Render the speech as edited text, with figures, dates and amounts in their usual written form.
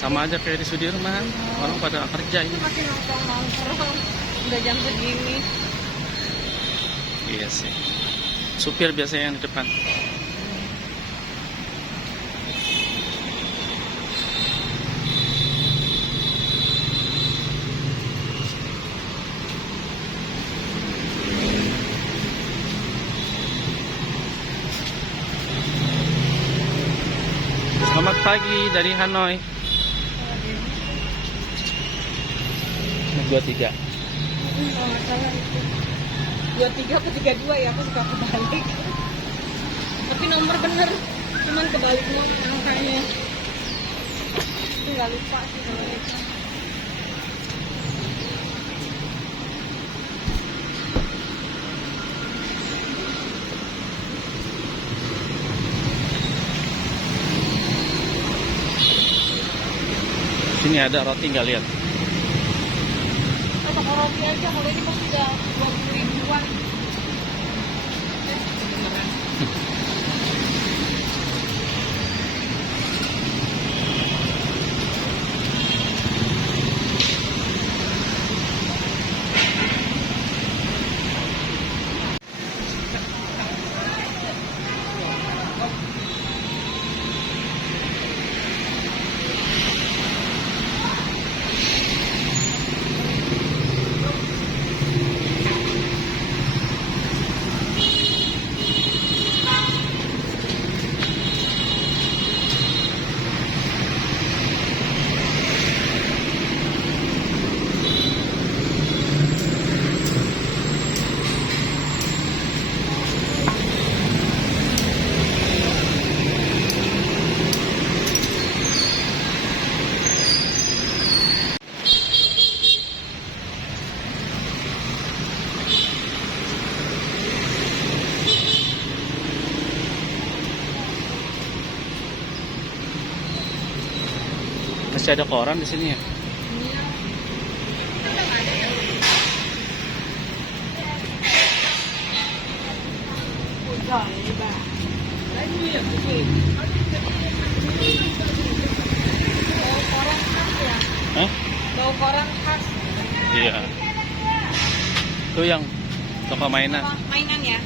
Sama aja kayak di Sudirman, orang pada kerja ini. Masih nongkrong-nongkrong. Udah jam segini. Iya sih. Supir biasanya yang di depan. Selamat pagi dari Hanoi. 23. Kalau nggak salah itu 23 atau 32 ya, aku suka kebalik. Tapi nomor bener, cuman kebalik mau angkanya. Itu nggak lupa sih kalau itu. Sini ada roti nggak lihat? Toko roti aja kalau ini pasti udah 20 ribuan. Beneran. Masih ada koran di sini ya? Udah, ini Pak. Bau koran khas ya? Hah? Bau koran khas. Iya. Itu yang toko mainan. Apa? Mainan ya?